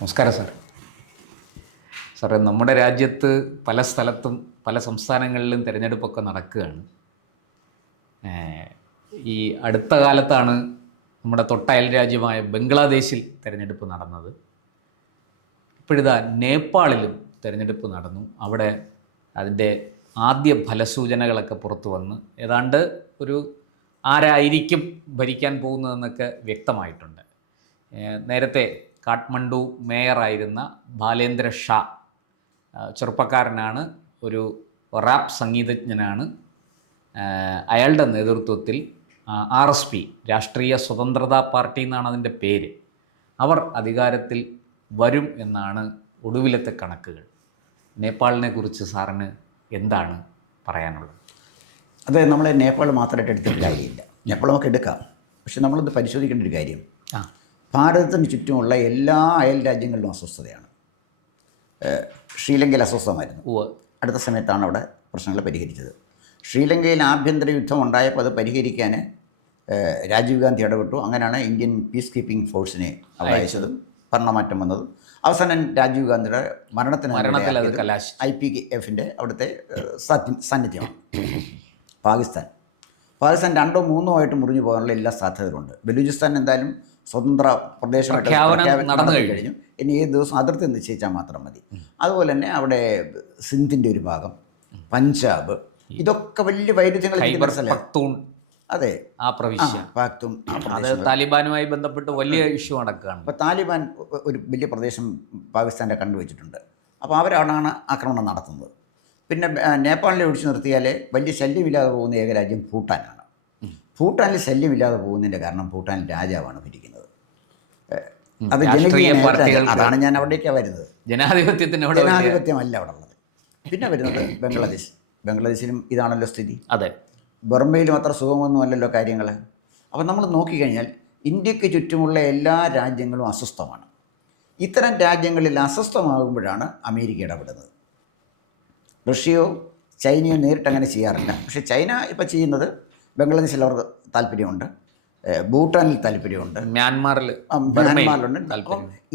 നമസ്കാരം സാർ. സാറേ, നമ്മുടെ രാജ്യത്ത് പല സ്ഥലത്തും പല സംസ്ഥാനങ്ങളിലും തിരഞ്ഞെടുപ്പൊക്കെ നടക്കുകയാണ്. ഈ അടുത്ത കാലത്താണ് നമ്മുടെ തൊട്ടയൽ രാജ്യമായ ബംഗ്ലാദേശിൽ തിരഞ്ഞെടുപ്പ് നടന്നത്. ഇപ്പോഴിതാ നേപ്പാളിലും തിരഞ്ഞെടുപ്പ് നടന്നു. അവിടെ അതിൻ്റെ ആദ്യ ഫലസൂചനകളൊക്കെ പുറത്തു വന്ന് ഏതാണ്ട് ഒരു ആരായിരിക്കും ഭരിക്കാൻ പോകുന്നതെന്നൊക്കെ വ്യക്തമായിട്ടുണ്ട്. നേരത്തെ കാഠ്മണ്ഡു മേയറായിരുന്ന ബാലേന്ദ്ര ഷാ ചെറുപ്പക്കാരനാണ്, ഒരു റാപ്പ് സംഗീതജ്ഞനാണ്. അയാളുടെ നേതൃത്വത്തിൽ RSP, രാഷ്ട്രീയ സ്വതന്ത്രതാ പാർട്ടി എന്നാണ് അതിൻ്റെ പേര്, അവർ അധികാരത്തിൽ വരും എന്നാണ് ഒടുവിലത്തെ കണക്കുകൾ. നേപ്പാളിനെ കുറിച്ച് സാറിന് എന്താണ് പറയാനുള്ളത്? അതെ, നമ്മളെ നേപ്പാൾ മാത്രമായിട്ട് എടുത്തിട്ട് കാര്യമില്ല. നേപ്പാൾ നമുക്ക് എടുക്കാം, പക്ഷെ നമ്മളത് പരിശോധിക്കേണ്ട ഒരു കാര്യം, ഭാരതത്തിന് ചുറ്റുമുള്ള എല്ലാ അയൽ രാജ്യങ്ങളിലും അസ്വസ്ഥതയാണ്. ശ്രീലങ്കയിൽ അസ്വസ്ഥമായിരുന്നു. അടുത്ത സമയത്താണ് അവിടെ പ്രശ്നങ്ങൾ പരിഹരിച്ചത്. ശ്രീലങ്കയിൽ ആഭ്യന്തര യുദ്ധം ഉണ്ടായപ്പോൾ അത് പരിഹരിക്കാൻ രാജീവ് ഗാന്ധി ഇടപെട്ടു. അങ്ങനെയാണ് ഇന്ത്യൻ പീസ് കീപ്പിംഗ് ഫോഴ്സിനെ അവിടെ അയച്ചതും ഭരണമാറ്റം വന്നതും. അവസാനം രാജീവ് ഗാന്ധിയുടെ മരണത്തിന് IPKF-ൻ്റെ അവിടുത്തെ സാന്നിധ്യമാണ്. പാകിസ്ഥാൻ 2 or 3 ആയിട്ട് മുറിഞ്ഞു പോകാനുള്ള എല്ലാ സാധ്യതകളുണ്ട്. ബലൂചിസ്ഥാൻ എന്തായാലും സ്വതന്ത്ര പ്രദേശമായിട്ട് നടന്നു കഴിഞ്ഞു. ഇനി ഏത് ദിവസം അതിർത്തി നിശ്ചയിച്ചാൽ മാത്രം മതി. അതുപോലെ തന്നെ അവിടെ സിന്ധിൻ്റെ ഒരു ഭാഗം, പഞ്ചാബ്, ഇതൊക്കെ വലിയ വൈരുദ്ധ്യങ്ങൾ. അതെ, ആ പ്രവിശ്യ പാക്തും താലിബാനുമായി ബന്ധപ്പെട്ട് വലിയ ഇഷ്യൂ നടക്കുകയാണ്. അപ്പോൾ താലിബാൻ ഒരു വലിയ പ്രദേശം പാകിസ്ഥാൻ്റെ കണ്ടുവച്ചിട്ടുണ്ട്. അപ്പോൾ അവരാണ് ആക്രമണം നടത്തുന്നത്. പിന്നെ നേപ്പാളിനെ ഒഴിച്ചു നിർത്തിയാൽ വലിയ ശല്യമില്ലാതെ പോകുന്ന ഏക രാജ്യം ഭൂട്ടാനാണ്. ഭൂട്ടാനിൽ ശല്യമില്ലാതെ പോകുന്നതിൻ്റെ കാരണം ഭൂട്ടാനിൽ രാജാവാണ് ഭരിക്കുന്നത്. അത് അതാണ് ഞാൻ അവിടേക്കാണ് വരുന്നത്. ജനാധിപത്യമല്ല അവിടെ ഉള്ളത്. പിന്നെ വരുന്നത് ബംഗ്ലാദേശിലും ഇതാണല്ലോ സ്ഥിതി. അതെ, ബർമ്മയിലും അത്ര സുഖമൊന്നും അല്ലല്ലോ കാര്യങ്ങൾ. അപ്പോൾ നമ്മൾ നോക്കിക്കഴിഞ്ഞാൽ ഇന്ത്യക്ക് ചുറ്റുമുള്ള എല്ലാ രാജ്യങ്ങളും അസ്വസ്ഥമാണ്. ഇത്തരം രാജ്യങ്ങളിൽ അസ്വസ്ഥമാകുമ്പോഴാണ് അമേരിക്ക ഇടപെടുന്നത്. റഷ്യയോ ചൈനയോ നേരിട്ട് അങ്ങനെ ചെയ്യാറില്ല. പക്ഷേ ചൈന ഇപ്പോൾ ചെയ്യുന്നത്, ബംഗ്ലാദേശിൽ അവർക്ക് താല്പര്യമുണ്ട്, ഭൂട്ടാനിൽ താല്പര്യമുണ്ട്, മ്യാൻമാറിലുണ്ട്,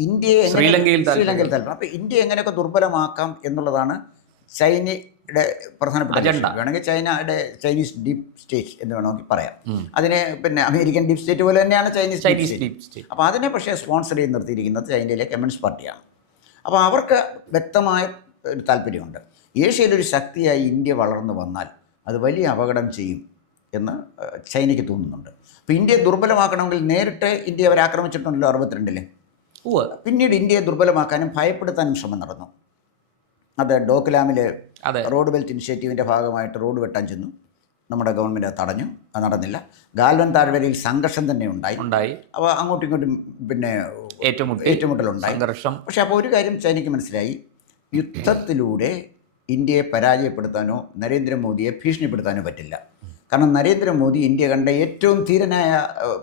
ഇന്ത്യയെ ശ്രീലങ്കയിൽ താല്പര്യം. അപ്പോൾ ഇന്ത്യ എങ്ങനെയൊക്കെ ദുർബലമാക്കാം എന്നുള്ളതാണ് ചൈനയുടെ പ്രധാനപ്പെട്ട അജണ്ട. വേണമെങ്കിൽ ചൈനീസ് ഡീപ് സ്റ്റേറ്റ് എന്ന് വേണമെങ്കിൽ പറയാം. അതിനെ പിന്നെ അമേരിക്കൻ ഡീപ് സ്റ്റേറ്റ് പോലെ തന്നെയാണ് ചൈനീസ് ഡീപ് സ്റ്റേറ്റ്. അപ്പോൾ അതിനെ പക്ഷേ സ്പോൺസർ ചെയ്ത് നിർത്തിയിരിക്കുന്നത് ചൈനയിലെ കമ്മ്യൂണിസ്റ്റ് പാർട്ടിയാണ്. അപ്പോൾ അവർക്ക് വ്യക്തമായ ഒരു താല്പര്യമുണ്ട്. ഏഷ്യയിലൊരു ശക്തിയായി ഇന്ത്യ വളർന്നു വന്നാൽ അത് വലിയ അപകടം ചെയ്യും എന്ന് ചൈനയ്ക്ക് തോന്നുന്നുണ്ട്. അപ്പോൾ ഇന്ത്യയെ ദുർബലമാക്കണമെങ്കിൽ നേരിട്ട് ഇന്ത്യ അവർ ആക്രമിച്ചിട്ടുണ്ടല്ലോ 62-ൽ. പിന്നീട് ഇന്ത്യയെ ദുർബലമാക്കാനും ഭയപ്പെടുത്താനും ശ്രമം നടന്നു. അത് ഡോക്ലാമിൽ റോഡ് ബെൽറ്റ് ഇനിഷ്യേറ്റീവിൻ്റെ ഭാഗമായിട്ട് റോഡ് വെട്ടാൻ ചെന്നു. നമ്മുടെ ഗവൺമെൻറ് അത് തടഞ്ഞു. അത് നടന്നില്ല. ഗാൽവൻ താഴ്വരയിൽ സംഘർഷം തന്നെ ഉണ്ടായി. അപ്പോൾ അങ്ങോട്ടും ഇങ്ങോട്ടും പിന്നെ ഏറ്റുമുട്ടലുണ്ടായി. പക്ഷേ അപ്പോൾ ഒരു കാര്യം ചൈനയ്ക്ക് മനസ്സിലായി, യുദ്ധത്തിലൂടെ ഇന്ത്യയെ പരാജയപ്പെടുത്താനോ നരേന്ദ്രമോദിയെ ഭീഷണിപ്പെടുത്താനോ പറ്റില്ല. കാരണം നരേന്ദ്രമോദി ഇന്ത്യ കണ്ട ഏറ്റവും ധീരനായ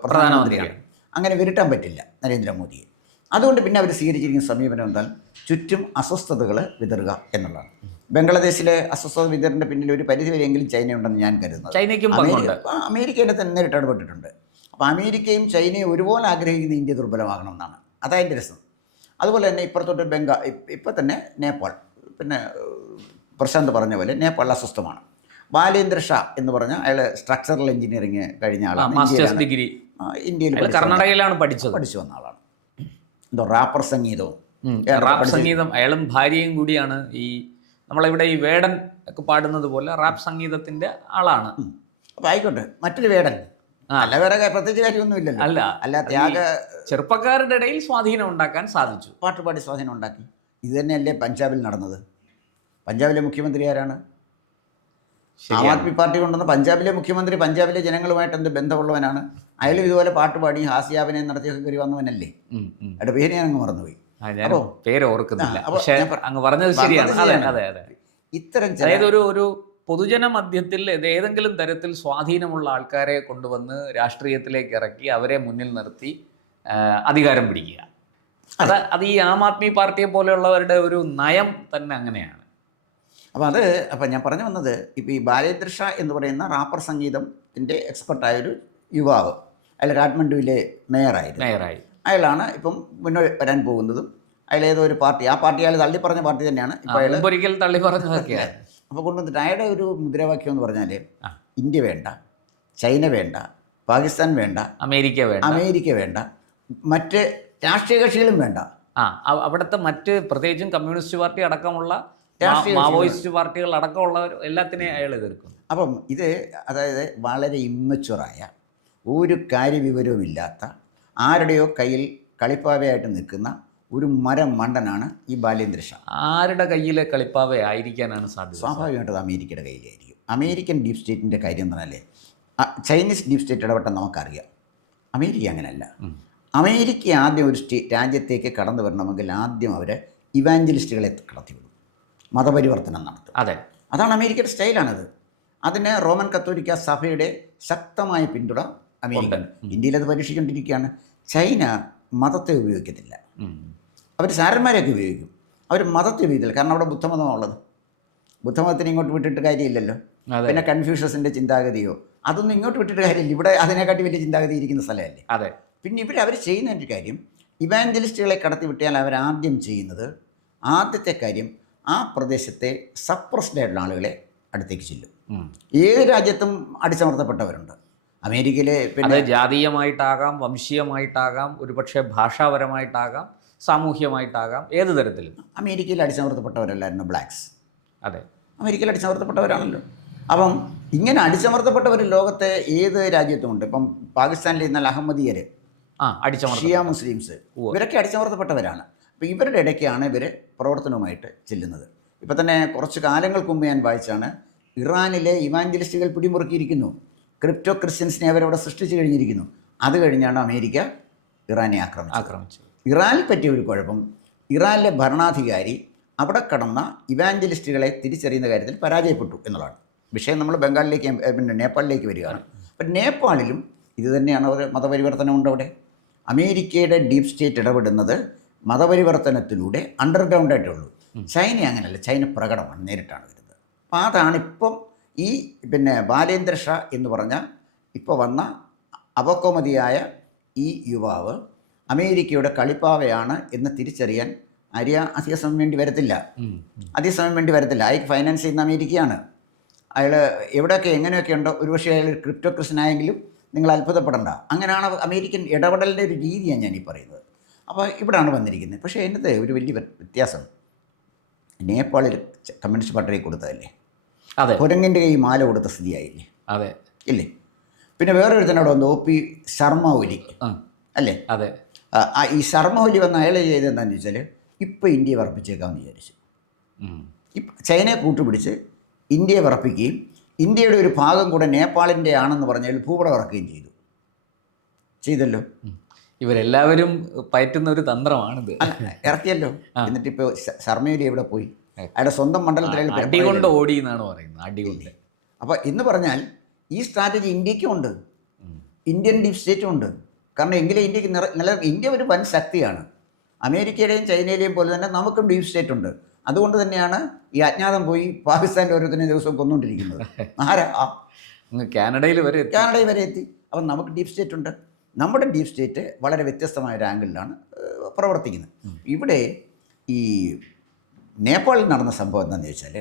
പ്രധാനമന്ത്രിയാണ്. അങ്ങനെ വിരട്ടാൻ പറ്റില്ല നരേന്ദ്രമോദിയെ. അതുകൊണ്ട് പിന്നെ അവർ സ്വീകരിച്ചിരിക്കുന്ന സമീപനം എന്നാൽ ചുറ്റും അസ്വസ്ഥതകൾ വിതറുക എന്നുള്ളതാണ്. ബംഗ്ലാദേശിലെ അസ്വസ്ഥത വിതറിൻ്റെ പിന്നിൽ ഒരു പരിധിവരെയെങ്കിലും ചൈനയുണ്ടെന്ന് ഞാൻ കരുതുന്നു. അമേരിക്ക തന്നെ നേരിട്ട് ഇടപെട്ടിട്ടുണ്ട്. അപ്പോൾ അമേരിക്കയും ചൈനയും ഒരുപോലെ ആഗ്രഹിക്കുന്ന ഇന്ത്യ ദുർബലമാകണം എന്നാണ്. അതതിൻ്റെ രസം. അതുപോലെ തന്നെ ഇപ്പുറത്തോട്ട് ഇപ്പം തന്നെ നേപ്പാൾ, പിന്നെ പ്രശാന്ത് പറഞ്ഞ പോലെ നേപ്പാൾ അസ്വസ്ഥമാണ്. ബാലേന്ദ്ര ഷാ എന്ന് പറഞ്ഞാൽ അയാൾ സ്ട്രക്ചറൽ എഞ്ചിനീയറിങ് കഴിഞ്ഞ ആളാണ്. മാസ്റ്റേഴ്സ് ഡിഗ്രി ഇന്ത്യയിൽ കർണാടകയിലാണ് പഠിച്ചു വന്ന ആളാണ്. എന്തോ റാപ്പർ സംഗീതവും റാപ്പ് സംഗീതം, അയാളും ഭാര്യയും കൂടിയാണ് ഈ നമ്മളിവിടെ ഈ വേടൻ ഒക്കെ പാടുന്നത് പോലെ റാപ്പ് സംഗീതത്തിൻ്റെ ആളാണ്. അപ്പോൾ ആയിക്കോട്ടെ, മറ്റൊരു വേടൻ അല്ല, വേറെ പ്രത്യേകിച്ച് കാര്യമൊന്നുമില്ലല്ലോ. അല്ല, ചെറുപ്പക്കാരുടെ ഇടയിൽ സ്വാധീനം ഉണ്ടാക്കാൻ സാധിച്ചു, പാട്ടുപാടി സ്വാധീനം ഉണ്ടാക്കി. ഇത് തന്നെയല്ലേ പഞ്ചാബിൽ നടന്നത്? പഞ്ചാബിലെ മുഖ്യമന്ത്രി ആരാണ്? ആം ആദ്മി പാർട്ടി കൊണ്ടുവന്ന പഞ്ചാബിലെ മുഖ്യമന്ത്രി പഞ്ചാബിലെ ജനങ്ങളുമായിട്ട് എന്ത് ബന്ധമുള്ളവനാണ്. അയാളും ഇതുപോലെ പാട്ടുപാടി ഹാസ്യാഭിനയം നടത്തിയൊക്കെ കയറി വന്നവനല്ലേ. അവിടെ പേര് ഞാൻ അങ്ങ് മറന്നുപോയി. പേര് ഓർക്കുന്നില്ല. പക്ഷേ അങ്ങ് പറഞ്ഞത് ശരിയാണ്. ഇത്തരം ഒരു പൊതുജന മധ്യത്തിൽ ഏതെങ്കിലും തരത്തിൽ സ്വാധീനമുള്ള ആൾക്കാരെ കൊണ്ടുവന്ന് രാഷ്ട്രീയത്തിലേക്ക് ഇറക്കി അവരെ മുന്നിൽ നിർത്തി അധികാരം പിടിക്കുക, അത് ഈ ആം ആദ്മി പാർട്ടിയെ പോലെയുള്ളവരുടെ ഒരു നയം തന്നെ അങ്ങനെയാണ്. അപ്പോൾ ഞാൻ പറഞ്ഞു വന്നത്, ഇപ്പോൾ ഈ ബാലേന്ദ്ര ഷാ എന്ന് പറയുന്ന റാപ്പർ സംഗീതത്തിൻ്റെ എക്സ്പെർട്ടായൊരു യുവാവ്, അയാൾ കാഠ്മണ്ഡുവിലെ മേയറായി. അയാളാണ് ഇപ്പം മുന്നോട്ട് വരാൻ പോകുന്നതും അയാൾ ഏതോ ഒരു പാർട്ടി, ആ പാർട്ടി അയാൾ തള്ളിപ്പറഞ്ഞ പാർട്ടി തന്നെയാണ് ഇപ്പോൾ അയാൾ. മുമ്പൊരിക്കൽ തള്ളി പറഞ്ഞതൊക്കെയാണ്. അപ്പോൾ കൊണ്ടുവന്നിട്ട് അയാളുടെ ഒരു മുദ്രാവാക്യം എന്ന് പറഞ്ഞാൽ ആ. ഇന്ത്യ വേണ്ട, ചൈന വേണ്ട, പാകിസ്ഥാൻ വേണ്ട, അമേരിക്ക വേണ്ട, അമേരിക്ക വേണ്ട, മറ്റ് രാഷ്ട്രീയ കക്ഷികളും വേണ്ട. അവിടുത്തെ മറ്റ് പ്രത്യേകിച്ചും കമ്മ്യൂണിസ്റ്റ് പാർട്ടി അടക്കമുള്ള രാഷ്ട്രീയ മാവോയിസ്റ്റ് പാർട്ടികൾ അടക്കമുള്ളവർ എല്ലാത്തിനെയും അയാൾ എതിർക്കും. അപ്പം ഇത് അതായത് വളരെ ഇമ്മച്ചുറായ, ഒരു കാര്യവിവരവുമില്ലാത്ത, ആരുടെയോ കയ്യിൽ കളിപ്പാവയായിട്ട് നിൽക്കുന്ന ഒരു മരം മണ്ടനാണ് ഈ ബാലേന്ദ്ര ഷാ. ആരുടെ കയ്യിലെ കളിപ്പാവ ആയിരിക്കാനാണ് സാധ്യത? സ്വാഭാവികമായിട്ടും അമേരിക്കയുടെ കയ്യിലായിരിക്കും. അമേരിക്കൻ ഡീപ് സ്റ്റേറ്റിൻ്റെ കാര്യം എന്ന് പറഞ്ഞാൽ ചൈനീസ് ഡീപ് സ്റ്റേറ്റ് ഇടപെട്ടെന്ന് നമുക്കറിയാം. അമേരിക്ക അങ്ങനെയല്ല. അമേരിക്ക ആദ്യം ഒരു രാജ്യത്തേക്ക് കടന്നു വരണമെങ്കിൽ ആദ്യം അവർ ഇവാഞ്ചലിസ്റ്റുകളെ കടത്തിവിടും, മതപരിവർത്തനം നടത്തും. അതെ, അതാണ് അമേരിക്കയുടെ സ്റ്റൈലാണത്. അതിന് റോമൻ കത്തോലിക്ക സഭയുടെ ശക്തമായ പിന്തുണ അമേരിക്ക. ഇന്ത്യയിൽ അത് പരീക്ഷിച്ചുകൊണ്ടിരിക്കുകയാണ്. ചൈന മതത്തെ ഉപയോഗിക്കത്തില്ല, അവർ സാരന്മാരെയൊക്കെ ഉപയോഗിക്കും, അവർ മതത്തെ ഉപയോഗിക്കില്ല. കാരണം അവിടെ ബുദ്ധമതമാണ് ഉള്ളത്. ബുദ്ധമതത്തിന് ഇങ്ങോട്ട് വിട്ടിട്ട് കാര്യമില്ലല്ലോ. പിന്നെ കൺഫ്യൂഷ്യസിൻ്റെ ചിന്താഗതിയോ അതൊന്നും ഇങ്ങോട്ട് വിട്ടിട്ട് കാര്യമില്ല. ഇവിടെ അതിനെക്കാട്ടി വലിയ ചിന്താഗതി ഇരിക്കുന്ന സ്ഥലമല്ലേ. അതെ. പിന്നെ ഇവിടെ അവർ ചെയ്യുന്ന ഒരു കാര്യം, ഇവാഞ്ചലിസ്റ്റുകളെ കടത്തിവിട്ടിയാൽ അവരാദ്യം ചെയ്യുന്നത്, ആദ്യത്തെ കാര്യം ആ പ്രദേശത്തെ സപ്രസ്ഡ് ആയിട്ടുള്ള ആളുകളെ അടുത്തേക്ക് ചെല്ലും. ഏത് രാജ്യത്തും അടിച്ചമർത്തപ്പെട്ടവരുണ്ട്. അമേരിക്കയിലെ പിന്നെ ജാതീയമായിട്ടാകാം, വംശീയമായിട്ടാകാം, ഒരുപക്ഷെ ഭാഷാപരമായിട്ടാകാം, സാമൂഹ്യമായിട്ടാകാം, ഏത് തരത്തിലും. അമേരിക്കയിൽ അടിച്ചമർത്തപ്പെട്ടവരല്ലായിരുന്നു ബ്ലാക്സ്. അതെ, അമേരിക്കയിൽ അടിച്ചമർത്തപ്പെട്ടവരാണല്ലോ. അപ്പം ഇങ്ങനെ അടിച്ചമർത്തപ്പെട്ടവർ ലോകത്തെ ഏത് രാജ്യത്തുമുണ്ട്. ഇപ്പം പാകിസ്ഥാനിൽ ഇന്നാൽ അഹമ്മദിയർ, ഷിയ മുസ്ലിംസ്, ഇവരൊക്കെ അടിച്ചമർത്തപ്പെട്ടവരാണ്. അപ്പോൾ ഇവരുടെ ഇടയ്ക്കാണ് ഇവർ പ്രവർത്തനവുമായിട്ട് ചെല്ലുന്നത്. ഇപ്പം തന്നെ കുറച്ച് കാലങ്ങൾക്ക് മുമ്പ് ഞാൻ വായിച്ചാണ്, ഇറാനിലെ ഇവാഞ്ചലിസ്റ്റുകൾ പിടിമുറുക്കിയിരിക്കുന്നു, ക്രിപ്റ്റോ ക്രിസ്ത്യൻസിനെ അവരവിടെ സൃഷ്ടിച്ചു കഴിഞ്ഞിരിക്കുന്നു. അത് കഴിഞ്ഞാണ് അമേരിക്ക ഇറാനെ ആക്രമിച്ചത്. ഇറാനിൽ പറ്റിയ ഒരു കുഴപ്പം, ഇറാനിലെ ഭരണാധികാരി അവിടെ കടന്ന ഇവാഞ്ചലിസ്റ്റുകളെ തിരിച്ചറിയുന്ന കാര്യത്തിൽ പരാജയപ്പെട്ടു എന്നുള്ളതാണ് വിഷയം. നമ്മൾ ബംഗാളിലേക്ക്, പിന്നെ നേപ്പാളിലേക്ക് വരികയാണ്. അപ്പം നേപ്പാളിലും ഇത് തന്നെയാണ്. അവർ മതപരിവർത്തനമുണ്ട് അവിടെ. അമേരിക്കയുടെ ഡീപ് സ്റ്റേറ്റ് ഇടപെടുന്നത് മതപരിവർത്തനത്തിലൂടെ അണ്ടർഗ്രൗണ്ടായിട്ടുള്ളൂ. ചൈന അങ്ങനെയല്ല, ചൈന പ്രകടമാണ്, നേരിട്ടാണ് വരുന്നത്. അപ്പോൾ അതാണ് ഇപ്പം ഈ പിന്നെ ബാലേന്ദ്ര ഷാ എന്ന് പറഞ്ഞ ഇപ്പോൾ വന്ന അപക്വമതിയായ ഈ യുവാവ് അമേരിക്കയുടെ കളിപ്പാവയാണ് എന്ന് തിരിച്ചറിയാൻ അധിക സമയം വേണ്ടി വരത്തില്ല. അയാൾക്ക് ഫൈനാൻസ് ചെയ്യുന്ന അമേരിക്കയാണ്. അയാൾ എവിടെയൊക്കെ എങ്ങനെയൊക്കെ ഉണ്ടോ, ഒരുപക്ഷെ അയാൾ ക്രിപ്റ്റോ ക്രിസ്ത്യനായെങ്കിലും നിങ്ങൾ അത്ഭുതപ്പെടേണ്ട. അങ്ങനെയാണ് അമേരിക്കൻ ഇടപെടലിൻ്റെ ഒരു രീതിയാണ് ഞാനീ പറയുന്നത്. അപ്പോൾ ഇവിടെയാണ് വന്നിരിക്കുന്നത്. പക്ഷേ എൻ്റെ ഒരു വലിയ വ്യത്യാസം, നേപ്പാളിൽ കമ്മ്യൂണിസ്റ്റ് പാർട്ടിക്ക് കൊടുത്തതല്ലേ, അതെ, കുരങ്ങിൻ്റെ കൈ മാല കൊടുത്ത സ്ഥിതിയായില്ലേ. അതെ, ഇല്ലേ. പിന്നെ വേറൊരുത്തനോട് വന്നു, OP ശർമ്മ ഒലി അല്ലേ. അതെ. ഈ ശർമ്മ ഒലി വന്ന് അയാൾ ചെയ്തെന്താണെന്ന് വെച്ചാൽ, ഇപ്പോൾ ഇന്ത്യയെ വിറപ്പിച്ചേക്കാമെന്ന് വിചാരിച്ചു. ചൈനയെ കൂട്ടുപിടിച്ച് ഇന്ത്യയെ വിറപ്പിക്കുകയും ഇന്ത്യയുടെ ഒരു ഭാഗം കൂടെ നേപ്പാളിൻ്റെ ആണെന്ന് പറഞ്ഞാൽ ഭൂപടം ഇറക്കുകയും ചെയ്തല്ലോ. ഇവരെല്ലാവരും പയറ്റുന്ന ഒരു തന്ത്രമാണിത്. ഇറക്കിയല്ലോ. എന്നിട്ടിപ്പോൾ ശർമ്മയൊലി എവിടെ പോയി? അയാളുടെ സ്വന്തം മണ്ഡലത്തിൽ അടികൊണ്ട് ഓടി എന്നാണ് പറയുന്നത്. അടികൊണ്ട്. അപ്പോൾ എന്ന് പറഞ്ഞാൽ ഈ സ്ട്രാറ്റജി ഇന്ത്യക്കുമുണ്ട്, ഇന്ത്യൻ ഡീപ് സ്റ്റേറ്റും ഉണ്ട്. കാരണം എങ്കിലേ ഇന്ത്യക്ക് ഇന്ത്യ ഒരു വൻ ശക്തിയാണ്. അമേരിക്കയുടെയും ചൈനയിലെയും പോലെ തന്നെ നമുക്കും ഡീപ് സ്റ്റേറ്റ് ഉണ്ട്. അതുകൊണ്ട് തന്നെയാണ് ഈ അജ്ഞാതം പോയി പാകിസ്ഥാൻ്റെ ഓരോരുത്തരും ദിവസവും കൊന്നുകൊണ്ടിരിക്കുന്നത്. കാനഡയിൽ വരെ എത്തി. അപ്പം നമുക്ക് ഡീപ് സ്റ്റേറ്റ് ഉണ്ട്. നമ്മുടെ ഡീപ് സ്റ്റേറ്റ് വളരെ വ്യത്യസ്തമായ ഒരു ആംഗിളിലാണ് പ്രവർത്തിക്കുന്നത്. ഇവിടെ ഈ നേപ്പാളിൽ നടന്ന സംഭവം എന്താണെന്ന് ചോദിച്ചാൽ,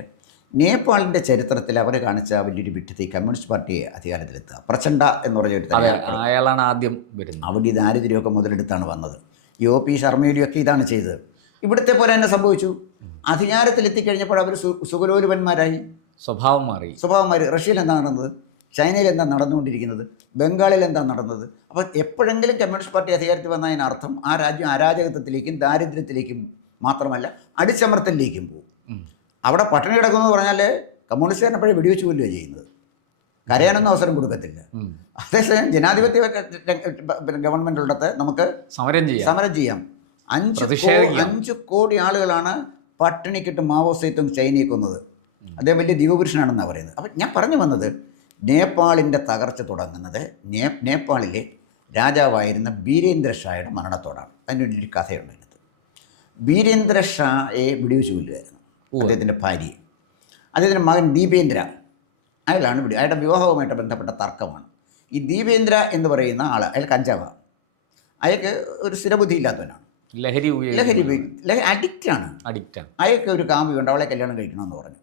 നേപ്പാളിൻ്റെ ചരിത്രത്തിൽ അവർ കാണിച്ച വലിയൊരു വിഡ്ഢിത്തം, കമ്മ്യൂണിസ്റ്റ് പാർട്ടി അധികാരത്തിലെത്തുക. പ്രചണ്ഡ എന്ന് പറഞ്ഞ ഒരു അയാളാണ് ആദ്യം വരുന്നത്. അവിടെ ഈ ദാരിദ്ര്യമൊക്കെ മുതലെടുത്താണ് വന്നത്. OP ശർമ്മയൊലിയൊക്കെ ഇതാണ് ചെയ്തത്. ഇവിടുത്തെ പോലെ തന്നെ സംഭവിച്ചു. അധികാരത്തിലെത്തിക്കഴിഞ്ഞപ്പോൾ അവർ സുഖലോലുപന്മാരായി, സ്വഭാവം മാറി. റഷ്യയിൽ എന്താ നടന്നത്, ചൈനയിൽ എന്താ നടന്നുകൊണ്ടിരിക്കുന്നത്, ബംഗാളിൽ എന്താ നടന്നത്. അപ്പോൾ എപ്പോഴെങ്കിലും കമ്മ്യൂണിസ്റ്റ് പാർട്ടി അധികാരത്തിൽ വന്നതിനർത്ഥം ആ രാജ്യം അരാജകത്വത്തിലേക്കും ദാരിദ്ര്യത്തിലേക്കും മാത്രമല്ല അടിച്ചമർത്തലിലേക്കും പോകും. അവിടെ പട്ടിണി കിടക്കുമെന്ന് പറഞ്ഞാൽ കമ്മ്യൂണിസ്റ്റുകാരൻ അപ്പോഴേ വെടിവെച്ച് കൊല്ലുകയാണ് ചെയ്യുന്നത്. കരയാനൊന്നും അവസരം കൊടുക്കത്തില്ല. അതേസമയം ജനാധിപത്യ ഗവൺമെൻറ്റുള്ളിടത്ത് നമുക്ക് സമരം ചെയ്യാം. 5 കോടി ആളുകളാണ് പട്ടിണിക്കിട്ട് മാവോ സേത്തും ചൈനയെ കൊന്നത്. അദ്ദേഹം വലിയ ദീപപുരുഷനാണെന്നാണ് പറയുന്നത്. അപ്പം ഞാൻ പറഞ്ഞു വന്നത്, നേപ്പാളിൻ്റെ തകർച്ച തുടങ്ങുന്നത് നേപ്പാളിലെ രാജാവായിരുന്ന ബീരേന്ദ്ര ഷായുടെ മരണത്തോടാണ്. അതിൻ്റെ ഒരു കഥയുണ്ട്. അതിനകത്ത് ബീരേന്ദ്ര ഷായെ വെടിവെച്ച് കൊല്ലുമായിരുന്നു അദ്ദേഹത്തിൻ്റെ ഭാര്യയെ. അദ്ദേഹത്തിൻ്റെ മകൻ ദീപേന്ദ്ര, അയാളാണ് അയാളുടെ വിവാഹവുമായിട്ട് ബന്ധപ്പെട്ട തർക്കമാണ്. ഈ ദീപേന്ദ്ര എന്ന് പറയുന്ന ആൾ, അയാൾ കഞ്ചാവാണ്. അയാൾക്ക് ഒരു സ്ഥിരബുദ്ധി ഇല്ലാത്തവനാണ്. ലഹരി അഡിക്റ്റാണ്. അഡിക്റ്റാണ്. അയാൾക്ക് ഒരു കാമുകയുണ്ട്, അവളെ കല്യാണം കഴിക്കണമെന്ന് പറഞ്ഞു.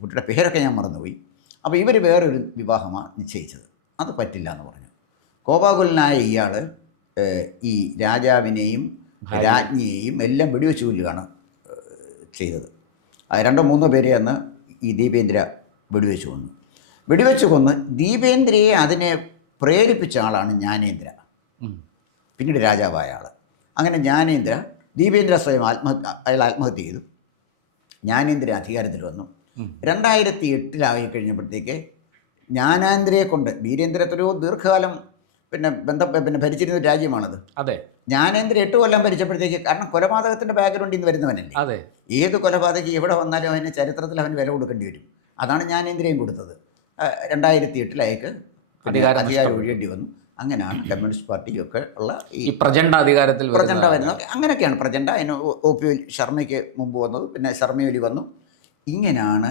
കുട്ടിയുടെ പേരൊക്കെ ഞാൻ മറന്നുപോയി. അപ്പോൾ ഇവർ വേറൊരു വിവാഹമാണ് നിശ്ചയിച്ചത്. അത് പറ്റില്ല എന്ന് പറഞ്ഞു. കോപാകുലനായ ഇയാൾ ഈ രാജാവിനെയും രാജ്ഞിയെയും എല്ലാം വെടിവെച്ച് കൊല്ലുകയാണ് ചെയ്തത്. 2-3 പേരെ അന്ന് ഈ ദീപേന്ദ്ര വെടിവെച്ച് കൊന്നു. വെടിവെച്ച് കൊന്ന് ദീപേന്ദ്രയെ അതിനെ പ്രേരിപ്പിച്ച ആളാണ് ജ്ഞാനേന്ദ്ര, പിന്നീട് രാജാവായ ആൾ. അങ്ങനെ ദീപേന്ദ്ര സ്വയം അയാൾ ആത്മഹത്യ ചെയ്തു. ജ്ഞാനേന്ദ്ര അധികാരത്തിൽ വന്നു. 2008 കഴിഞ്ഞപ്പോഴത്തേക്ക് ജ്ഞാനേന്ദ്രയെ കൊണ്ട് വീരേന്ദ്ര എത്രയോ ദീർഘകാലം പിന്നെ ഭരിച്ചിരുന്ന ഒരു രാജ്യമാണത്. അതെ. ജ്ഞാനേന്ദ്ര 8 കൊല്ലം ഭരിച്ചപ്പോഴത്തേക്ക്, കാരണം കൊലപാതകത്തിൻ്റെ ബാക്ക്ഗ്രൗണ്ടിൽ നിന്ന് വരുന്നവനല്ലേ. അതെ. ഏത് കൊലപാതകം എവിടെ വന്നാലും അവന് ചരിത്രത്തിൽ അവന് വില കൊടുക്കേണ്ടി വരും. അതാണ് ജ്ഞാനേന്ദ്രയും കൊടുത്തത്. 2008 അയാൾക്ക് അധികാരം ഒഴിയേണ്ടി വന്നു. അങ്ങനെയാണ് കമ്മ്യൂണിസ്റ്റ് പാർട്ടിയൊക്കെ ഉള്ള ഈ പ്രചണ്ഡ അധികാരത്തിൽ വരുന്നത്. അങ്ങനെയൊക്കെയാണ് പ്രചണ്ഡ. അതിന് OP ശർമ്മയ്ക്ക് മുമ്പ് വന്നത്, പിന്നെ ശർമ്മയൊലി വന്നു. ഇങ്ങനെയാണ്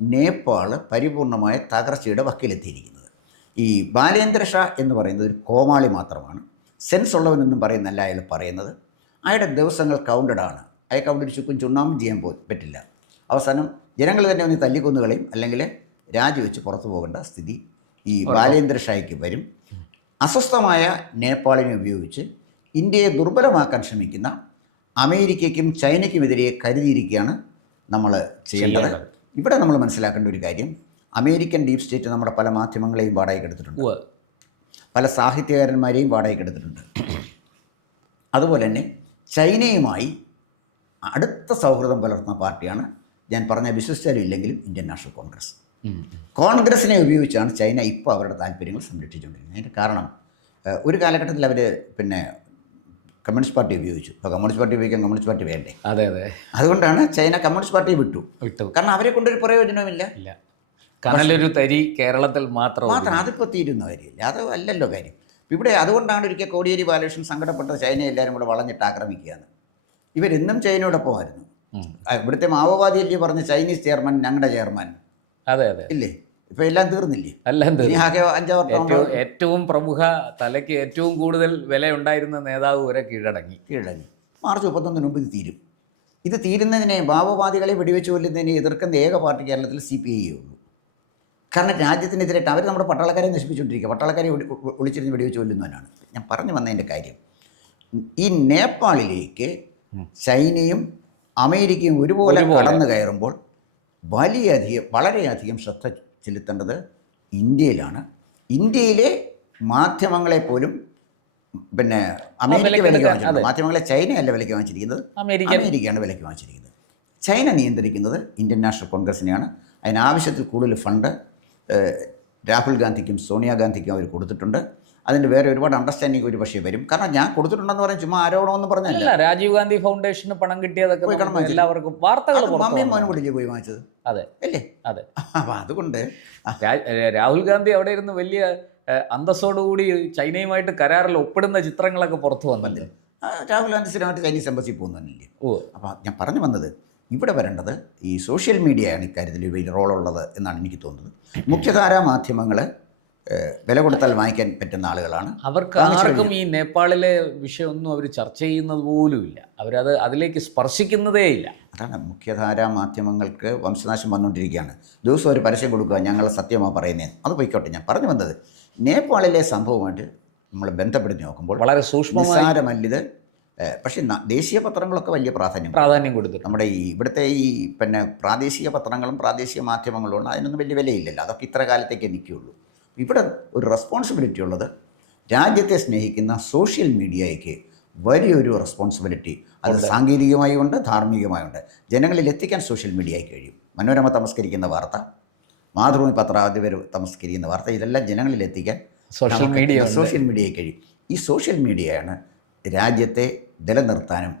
നേപ്പാൾ പരിപൂർണമായ തകർച്ചയുടെ വക്കിലെത്തിയിരിക്കുന്നത്. ഈ ബാലേന്ദ്ര ഷാ എന്ന് പറയുന്നത് ഒരു കോമാളി മാത്രമാണ്. സെൻസ് ഉള്ളവനെന്നും പറയുന്നല്ല അയാൾ പറയുന്നത്. അയാളുടെ ദിവസങ്ങൾ കൗണ്ടഡാണ്. അയാൾക്ക് അവിടെ ഒരു ചുക്കും ചുണ്ണാമ്പും ചെയ്യാൻ പറ്റില്ല. അവസാനം ജനങ്ങൾ തന്നെ ഒന്ന് തല്ലിക്കൊന്നുകളെയും അല്ലെങ്കിൽ രാജിവെച്ച് പുറത്തു പോകേണ്ട സ്ഥിതി ഈ ബാലേന്ദ്ര ഷായ്ക്ക് വരും. അസ്വസ്ഥമായ നേപ്പാളിനെ ഉപയോഗിച്ച് ഇന്ത്യയെ ദുർബലമാക്കാൻ ശ്രമിക്കുന്ന അമേരിക്കയ്ക്കും ചൈനയ്ക്കുമെതിരെ കരുതിയിരിക്കുകയാണ് നമ്മൾ ചെയ്യേണ്ടത്. ഇവിടെ നമ്മൾ മനസ്സിലാക്കേണ്ട ഒരു കാര്യം, അമേരിക്കൻ ഡീപ് സ്റ്റേറ്റ് നമ്മുടെ പല മാധ്യമങ്ങളെയും വാടകയ്ക്കെടുത്തിട്ടുണ്ട്, പല സാഹിത്യകാരന്മാരെയും വാടകയ്ക്കെടുത്തിട്ടുണ്ട്. അതുപോലെ തന്നെ ചൈനയുമായി അടുത്ത സൗഹൃദം പുലർത്തുന്ന പാർട്ടിയാണ്, ഞാൻ പറഞ്ഞ വിശ്വസിച്ചാലും ഇല്ലെങ്കിലും, ഇന്ത്യൻ നാഷണൽ കോൺഗ്രസ്. കോൺഗ്രസിനെ ഉപയോഗിച്ചാണ് ചൈന ഇപ്പോൾ അവരുടെ താല്പര്യങ്ങൾ സംരക്ഷിച്ചുകൊണ്ടിരിക്കുന്നത്. അതിൻ്റെ കാരണം, ഒരു കാലഘട്ടത്തിൽ അവർ കമ്മ്യൂണിസ്റ്റ് പാർട്ടി ഉപയോഗിച്ചു. ഇപ്പോൾ കമ്മ്യൂണിസ്റ്റ് പാർട്ടി ഉപയോഗിക്കാൻ കമ്മ്യൂണിസ്റ്റ് പാർട്ടി വേണ്ടേ? അതെ അതെ. അതുകൊണ്ടാണ് ചൈന കമ്മ്യൂണിസ്റ്റ് പാർട്ടിയെ വിട്ടു. കാരണം അവരെ കൊണ്ടൊരു പ്രയോജനവുമില്ല. കനലൊരു തരി കേരളത്തിൽ മാത്രം അതിപ്പോൾ തീരുന്ന കാര്യമില്ല. അത് അല്ലല്ലോ കാര്യം. ഇവിടെ അതുകൊണ്ടാണ് ഒരിക്കൽ കോടിയേരി ബാലകൃഷ്ണൻ സങ്കടപ്പെട്ട ചൈനയെ എല്ലാവരും കൂടെ വളഞ്ഞിട്ട് ആക്രമിക്കുകയാണ്. ഇവരെന്നും ചൈനയോടൊപ്പമായിരുന്നു. ഇവിടുത്തെ മാവോവാദിയല്ലേ പറഞ്ഞ ചൈനീസ് ചെയർമാൻ ഞങ്ങളുടെ ചെയർമാൻ. അതെ അതെ. ഇല്ലേ? ഇപ്പം എല്ലാം തീർന്നില്ലേ? ഏറ്റവും പ്രമുഖ, തലയ്ക്ക് ഏറ്റവും കൂടുതൽ വില ഉണ്ടായിരുന്ന നേതാവ് വരെ കീഴടങ്ങി. മാർച്ച് 31 മുമ്പ് ഇത് തീരും. ഇത് തീരുന്നതിനെ, മാവോവാദികളെ വെടിവെച്ച് കൊല്ലുന്നതിനെ എതിർക്കുന്ന ഏക പാർട്ടി കേരളത്തിൽ CPI ഉള്ളൂ. കാരണം രാജ്യത്തിനെതിരായിട്ട് അവർ നമ്മുടെ പട്ടാളക്കാരെ നശിപ്പിച്ചുകൊണ്ടിരിക്കുക. പട്ടാളക്കാരെ ഒളിച്ചിരുന്ന് വെടിവെച്ച് കൊല്ലുന്നവനാണ്. ഞാൻ പറഞ്ഞു വന്നതിൻ്റെ കാര്യം, ഈ നേപ്പാളിലേക്ക് ചൈനയും അമേരിക്കയും ഒരുപോലെ കടന്നു കയറുമ്പോൾ വളരെയധികം ശ്രദ്ധ ചെലുത്തേണ്ടത് ഇന്ത്യയിലാണ്. ഇന്ത്യയിലെ മാധ്യമങ്ങളെപ്പോലും പിന്നെ അമേരിക്ക വിലയ്ക്ക് വാങ്ങിച്ചിട്ടുണ്ട്. മാധ്യമങ്ങളെ ചൈനയല്ല വിലയ്ക്ക് വാങ്ങിച്ചിരിക്കുന്നത്, അമേരിക്കയാണ് വിലയ്ക്ക് വാങ്ങിച്ചിരിക്കുന്നത്. ചൈന നിയന്ത്രിക്കുന്നത് ഇന്ത്യൻ നാഷണൽ കോൺഗ്രസിനെയാണ്. അതിനാവശ്യത്തിൽ കൂടുതൽ ഫണ്ട് രാഹുൽ ഗാന്ധിക്കും സോണിയാഗാന്ധിക്കും അവർ കൊടുത്തിട്ടുണ്ട്. അതിൻ്റെ വേറെ ഒരുപാട് അണ്ടർസ്റ്റാൻഡിങ് ഒരു പക്ഷേ വരും. കാരണം ഞാൻ കൊടുത്തിട്ടുണ്ടെന്ന് പറയാൻ ചുമ്മാ ആരോപണമെന്ന് പറഞ്ഞല്ല. രാജീവ് ഗാന്ധി ഫൗണ്ടേഷന് പണം കിട്ടിയതൊക്കെ എല്ലാവർക്കും വാർത്തകൾ മമ്മിയും മോനും കൂടി പോയി വാങ്ങിച്ചത്. അതെ അല്ലേ? അതെ. അപ്പം അതുകൊണ്ട് രാഹുൽ ഗാന്ധി അവിടെ ഇരുന്ന് വലിയ അന്തസ്സോടുകൂടി ചൈനയുമായിട്ട് കരാറിൽ ഒപ്പിടുന്ന ചിത്രങ്ങളൊക്കെ പുറത്തു വന്നല്ലേ. രാഹുൽ ഗാന്ധി സ്ഥിരമായിട്ട് ചൈനീസ് എംബസി പോകുന്നതല്ലേ. അപ്പോൾ ഞാൻ പറഞ്ഞു വന്നത്, ഇവിടെ വരേണ്ടത് ഈ സോഷ്യൽ മീഡിയയാണ് ഇക്കാര്യത്തിൽ വലിയ റോളുള്ളത് എന്നാണ് എനിക്ക് തോന്നുന്നത്. മുഖ്യധാരാ മാധ്യമങ്ങൾ വില കൊടുത്താൽ വാങ്ങിക്കാൻ പറ്റുന്ന ആളുകളാണ്. അവർക്ക് ആർക്കും ഈ നേപ്പാളിലെ വിഷയമൊന്നും അവർ ചർച്ച ചെയ്യുന്നത് പോലുമില്ല. അതിലേക്ക് സ്പർശിക്കുന്നതേ ഇല്ല. അതാണ്, മുഖ്യധാരാ മാധ്യമങ്ങൾക്ക് വംശനാശം വന്നുകൊണ്ടിരിക്കുകയാണ്. ദിവസം ഒരു പരസ്യം കൊടുക്കുക, ഞങ്ങൾ സത്യമാണ് പറയുന്നത്. അത് പോയിക്കോട്ടെ. ഞാൻ പറഞ്ഞു വന്നത്, നേപ്പാളിലെ സംഭവമായിട്ട് നമ്മൾ ബന്ധപ്പെടുത്തി നോക്കുമ്പോൾ വളരെ നിസ്സാരമല്ലിത്. പക്ഷേ ദേശീയ പത്രങ്ങളൊക്കെ വലിയ പ്രാധാന്യം കൊടുത്തു. നമ്മുടെ ഇവിടുത്തെ പിന്നെ പ്രാദേശിക പത്രങ്ങളും പ്രാദേശിക മാധ്യമങ്ങളും അതിനൊന്നും വലിയ വിലയില്ലല്ലോ. അതൊക്കെ ഇത്ര കാലത്തേക്കേ നിൽക്കുകയുള്ളൂ. ഇവിടെ ഒരു റെസ്പോൺസിബിലിറ്റി ഉള്ളത് രാജ്യത്തെ സ്നേഹിക്കുന്ന സോഷ്യൽ മീഡിയയ്ക്ക് വലിയൊരു റെസ്പോൺസിബിലിറ്റി അത് സാങ്കേതികമായി ഉണ്ട്, ധാർമ്മികമായുണ്ട്. ജനങ്ങളിൽ എത്തിക്കാൻ സോഷ്യൽ മീഡിയയ്ക്ക് കഴിയും. മനോരമ തമസ്കരിക്കുന്ന വാർത്ത, മാതൃഭൂമി പത്രാധിപർ തമസ്കരിക്കുന്ന വാർത്ത, ഇതെല്ലാം ജനങ്ങളിൽ എത്തിക്കാൻ സോഷ്യൽ മീഡിയയ്ക്ക് കഴിയും. ഈ സോഷ്യൽ മീഡിയയാണ് രാജ്യത്തെ നിലനിർത്താനും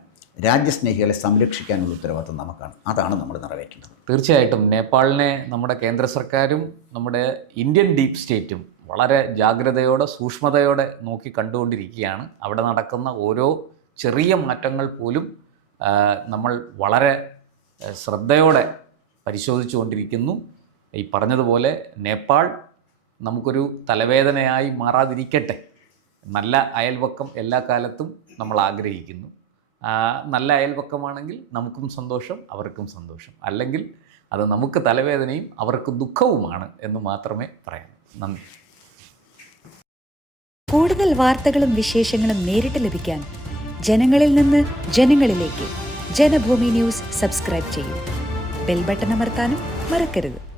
രാജ്യസ്നേഹികളെ സംരക്ഷിക്കാനുള്ള ഉത്തരവാദിത്വം നമുക്കാണ്. അതാണ് നമ്മൾ നിറവേറ്റേണ്ടത്. തീർച്ചയായിട്ടും നേപ്പാളിനെ നമ്മുടെ കേന്ദ്ര സർക്കാരും നമ്മുടെ ഇന്ത്യൻ ഡീപ് സ്റ്റേറ്റും വളരെ ജാഗ്രതയോടെ സൂക്ഷ്മതയോടെ നോക്കി കണ്ടുകൊണ്ടിരിക്കുകയാണ്. അവിടെ നടക്കുന്ന ഓരോ ചെറിയ മാറ്റങ്ങൾ പോലും നമ്മൾ വളരെ ശ്രദ്ധയോടെ പരിശോധിച്ചു കൊണ്ടിരിക്കുന്നു. ഈ പറഞ്ഞതുപോലെ നേപ്പാൾ നമുക്കൊരു തലവേദനയായി മാറാതിരിക്കട്ടെ. നല്ല അയൽവക്കം എല്ലാ കാലത്തും നമ്മൾ ആഗ്രഹിക്കുന്നു. നല്ല അയൽപക്കമാണെങ്കിൽ നമുക്കും സന്തോഷം, അവർക്കും സന്തോഷം. അല്ലെങ്കിൽ അത് നമുക്ക് തലവേദനയും അവർക്ക് ദുഃഖവുമാണ് എന്ന് മാത്രമേ പറയാൻ. നന്ദി. കൂടുതൽ വാർത്തകളും വിശേഷങ്ങളും നേരിട്ട് ലഭിക്കാൻ ജനങ്ങളിൽ നിന്ന് ജനങ്ങളിലേക്ക് ജനഭൂമി ന്യൂസ് സബ്സ്ക്രൈബ് ചെയ്യൂ. ബെൽ ബട്ടൺ അമർത്താനും മറക്കരുത്.